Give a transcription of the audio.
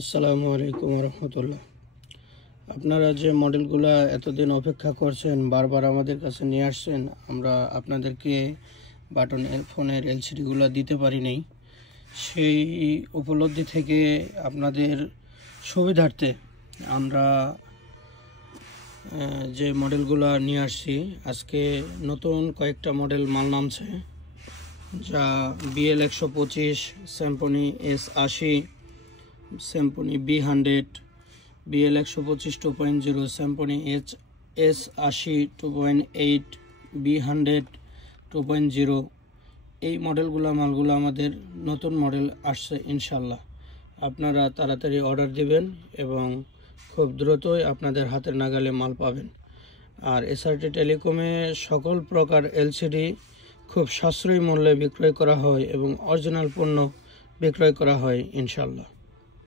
আসসালামু আলাইকুম রহমতুল্লাহ। আপনারা যে মডেলগুলো এতদিন অপেক্ষা করছেন, বারবার আমাদের কাছে নিয়ে আসছেন, আমরা আপনাদেরকে বাটনের ফোনের এলসিডিগুলো দিতে পারিনি। সেই উপলব্ধি থেকে আপনাদের সুবিধার্থে আমরা যে মডেলগুলো নিয়ে আসছি, আজকে নতুন কয়েকটা মডেল মাল নামছে, যা BL125, Symphony S80, Symphony B100, BL125 2.0, Symphony S80 2.8, B100 2.0। এই মালগুলো আমাদের নতুন মডেল আসছে ইনশাল্লাহ। আপনারা তাড়াতাড়ি অর্ডার দিবেন এবং খুব দ্রুতই আপনাদের হাতের নাগালে মাল পাবেন। আর SRT টেলিকমে সকল প্রকার এলসিডি খুব সাশ্রয়ী মূল্যে বিক্রয় করা হয় এবং অরিজিনাল পণ্য বিক্রয় করা হয় ইনশাল্লাহ।